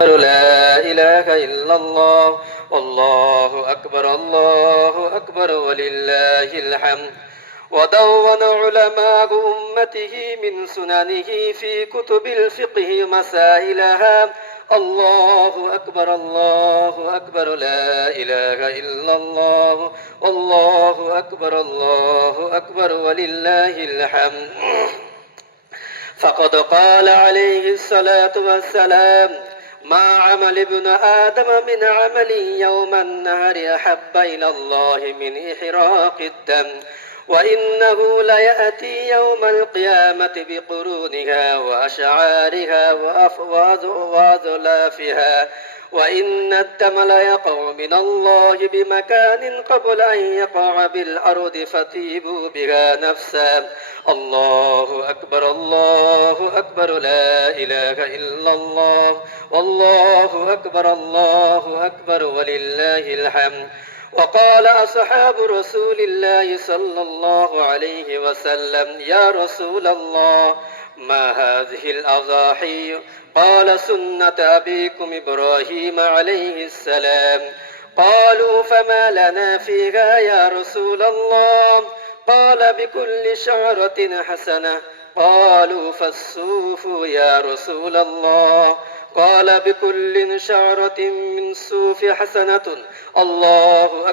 لا إله إلا الله والله أكبر ولله الحمد. ودون علماء أمته من سننه في كتب الفقه مسائلها. الله أكبر لا إله إلا الله والله أكبر ولله الحمد. فقد قال عليه الصلاة والسلام: ما عمل ابن آدم من عمل يوم النهر أحب إلى الله من إحراق الدم، وإنه ليأتي يوم القيامة بقرونها وأشعارها وأظلافها، وإن الدم ليقع من الله بمكان قبل أن يقع بالأرض فتيبوا بها نفسا. الله أكبر لا إله إلا الله والله أكبر ولله الحمد. وقال أصحاب رسول الله صلى الله عليه وسلم: يا رسول الله، ما هذه الأضاحي؟ قال: سنة أبيكم إبراهيم عليه السلام. قالوا: فما لنا فيها يا رسول الله؟ قال: بكل شعرة حسنة. قالوا: فالصوف يا رسول الله؟ قال: بكل شعرة من صوف حسنة. الله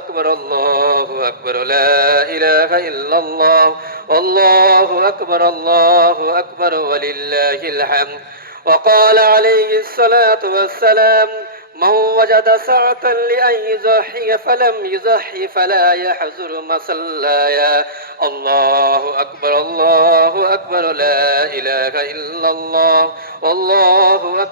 أكبر لا إله إلا الله والله أكبر ولله الحمد. وقال عليه الصلاة والسلام: من وجد سعة لأن يضحي فلم يضحي فلا يحزر مصلايا. الله أكبر لا إله إلا الله والله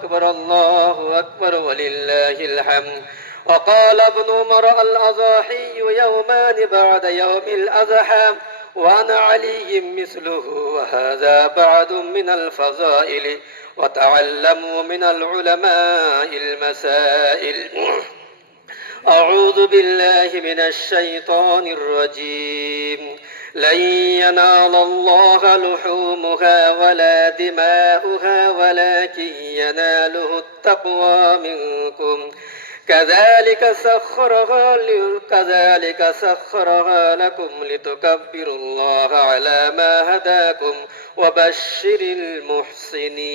أكبر ولله الحمد. وقال ابن عمر: الأضاحي يومان بعد يوم الأضحى، وأنا علي مثله، وهذا بعد من الفضائل. وتعلموا من العلماء المسائل. أعوذ بالله من الشيطان الرجيم. لن ينال الله لحومها ولا دماؤها ولكن يناله التقوى منكم. كذلك سخرها لكم لتكبروا الله على ما هداكم وبشر المحسنين.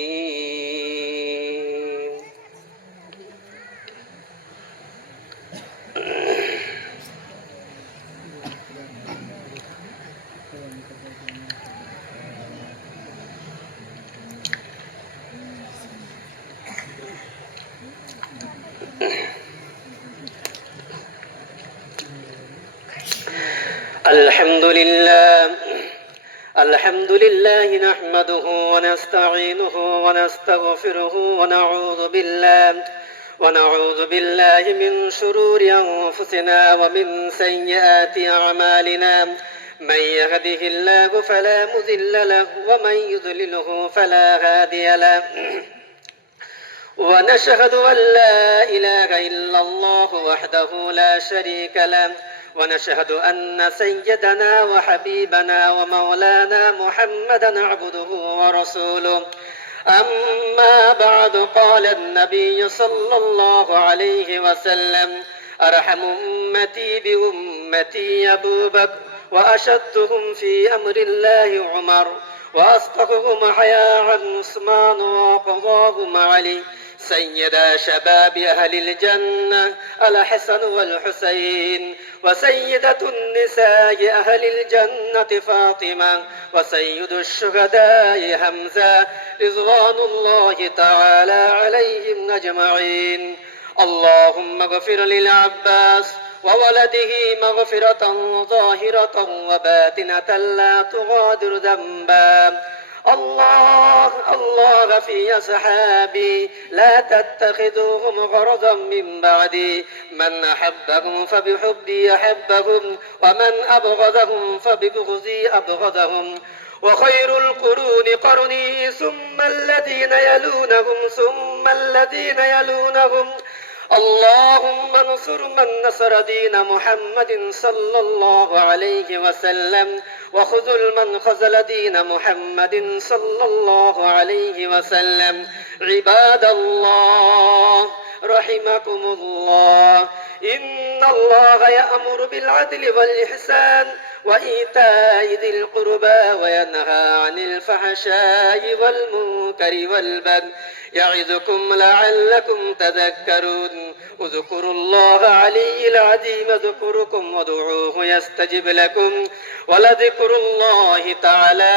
الحمد لله نحمده ونستعينه ونستغفره ونعوذ بالله من شرور أنفسنا ومن سيئات أعمالنا. من يهده الله فلا مضل له ومن يضلله فلا هادي له. ونشهد أن لا إله إلا الله وحده لا شريك له، ونشهد أن سيدنا وحبيبنا ومولانا محمدا عبده ورسوله. أما بعد، قال النبي صلى الله عليه وسلم: أرحم أمتي بأمتي أبو بكر، وأشدهم في أمر الله عمر، وأصدقهم حياء عثمان، وأقضاهم علي. سيدا شباب أهل الجنة الحسن والحسين، وسيدة النساء أهل الجنة فاطمة، وسيد الشهداء حمزة رضوان الله تعالى عليهم أجمعين. اللهم اغفر للعباس وولده مغفرة ظاهرة وباطنة لا تغادر ذنبا. الله في أصحابي لا تتخذوهم غرضا من بعدي. من أحبهم فبحبي أحبهم، ومن أبغضهم فببغضي أبغضهم. وخير القرون قرني، ثم الذين يلونهم. اللهم انصر من نصر دين محمد صلى الله عليه وسلم، وخذل من خذل دين محمد صلى الله عليه وسلم. عباد الله، رحمكم الله. إن الله يأمر بالعدل والإحسان وإيتاء ذي القربى وينهى عن الفحشاء والمنكر والبغي يعظكم لعلكم تذكرون. اذكروا الله العلي العظيم يذكركم وادعوه يستجب لكم ولذكر الله تعالى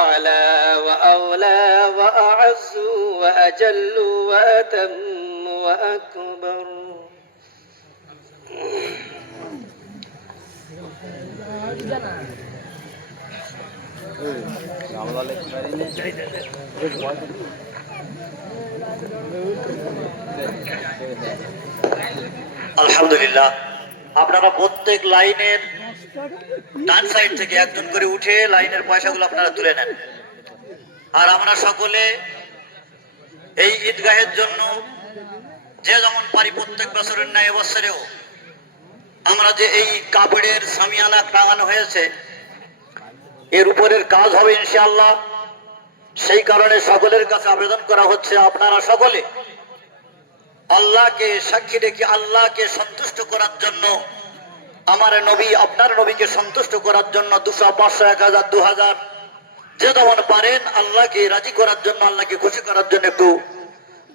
أعلى وأولى وأعز وأجل وأتم وأكبر. আলহামদুলিল্লাহ, আপনারা প্রত্যেক লাইনের ডান সাইড থেকে একজন করে উঠে লাইনের পয়সাগুলো আপনারা তুলে নেন। আর আমরা সকলে এই ঈদগাহের জন্য যে যেমন পারি প্রত্যেক বছরের ন্যায় বছরেও আমরা যে এই কাপড়ের সামিয়ানা টাঙানো হয়েছে এর উপরের কাজ হবে ইনশাআল্লাহ। সেই কারণে সকলের কাছে আবেদন করা হচ্ছে আপনারা সকলে আল্লাহকে সাক্ষী রেখে আল্লাহকে সন্তুষ্ট করার জন্য, আমার নবী আপনার নবীকে সন্তুষ্ট করার জন্য 200, 500, 1000, 2000 যে যেমন পারেন আল্লাহকে রাজি করার জন্য, আল্লাহকে খুশি করার জন্য একটু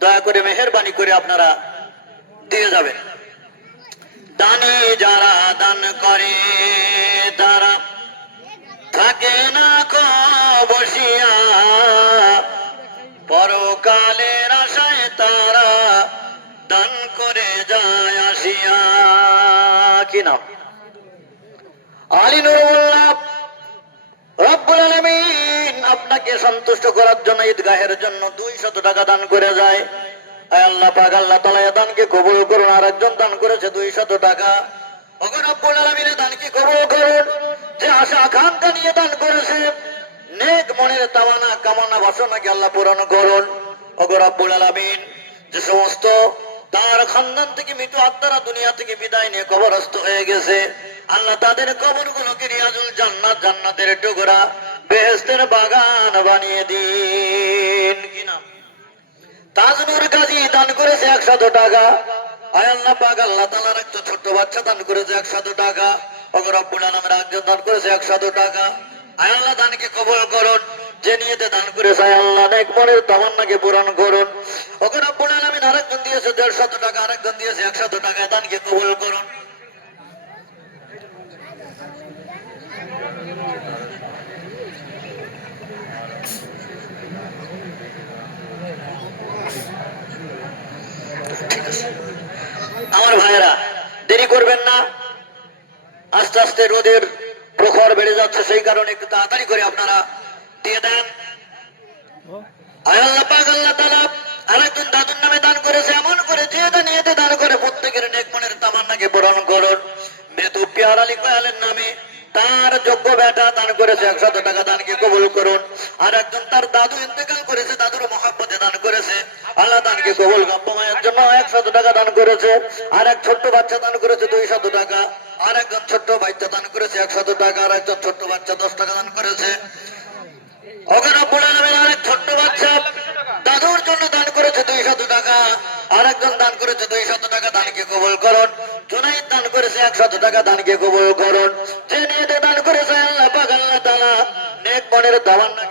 দয়া করে মেহেরবানি করে আপনারা দিয়ে যাবেন। দানে যারা দান করে তারা থাকে না কো বসিয়া, পরকালের আশায় তারা দান করে যায় আসিয়া। কি নাম? আলী নুরুল্লাহ। রব্বুল আলামিন আপনাকে সন্তুষ্ট করার জন্য ঈদগাহের জন্য 200 টাকা দান করে যায়। আল্লাহ পাক আল্লাহ তাআলা দানকে কবুল করুন। আর একজন দান করেছে 200 টাকা। ওগো রব্বুল আলামিনের দানকে কবুল করুন। যে আশা আকাঙ্ক্ষা নিয়ে দান করেছে নেক মনের তাওয়ানা কামনা বাসনাকে আল্লাহ পূরণ করুন। ওগো রব্বুল আলামিন যে সমস্ত তার খানদান থেকে মৃত আত্মারা দুনিয়া থেকে বিদায় নিয়ে কবরস্থ হয়ে গেছে আল্লাহ তাদের কবরগুলোকে রিয়াজুল জান্নাত, জান্নাতের টুকরা, বেহেশতের বাগান বানিয়ে দিন। কি নাম? তাজনুর গাজী দান করেছে 100 টাকা। আয় আল্লাহ পাক আল্লাহ তাআলার একটা ছোট্ট বাচ্চা দান করেছে 100 টাকা। ওগো রব্বুল আলামিন একজন দান করেছে 100 টাকা। আয় আল্লাহ দানকে কবুল করুন। যে নিয়তে দান করেছে আয় আল্লাহ নেক মনের তামান্নাকে পূরণ করুন। ওগো রব্বুল আলামিন আরেকজন দিয়েছে 150 টাকা, আরেকজন দিয়েছে 100 টাকা। দানকে কবুল করুন। আমার ভাইয়েরা দেরি করবেন না, আস্তে আস্তে রোদের প্রখর বেড়ে যাচ্ছে, সেই কারণে একটু তাড়াতাড়ি করে আপনারা দিয়ে দেন। আল্লাহ পাক আল্লাহ তাআলা আরেকজন দাদুর নামে দান করেছে। এমন করে যে নিয়তে দান করে প্রত্যেকের নেক মনের তামান্নাকে পূরণ করুন। মৃত্যু পিয়ার আলী কয়ালের নামে তার যোগ্য বেটা দান করেছে 100 টাকা। দানকে কবুল করুন। আর একজন তার দাদু ইন্তেকাল করেছে, দাদুর মহব্বতে দান করেছে আল্লাহ দানকে কবুল। গপ্প মায়ের জন্য 100 টাকা দান করেছে। আর এক ছোট্ট বাচ্চা দান করেছে 200 টাকা। আর একজন ছোট্ট বাচ্চা দান করেছে 100 টাকা। আর একজন ছোট্ট বাচ্চা 10 টাকা দান করেছে। ওগো রব্বুল আলামিন আরেক ছোট্ট বাচ্চা দাদুর জন্য দান করেছে 200 টাকা। আর একজন দান করেছে 200 টাকা। দানকে কবুল করুন। জুনাইদ দান করেছে 100 টাকা। দানকে কবুল করুন। যে নিয়তে দান করেছে আল্লাহ পাক আল্লাহ তাআলা নেক মনের তাওয়ান্না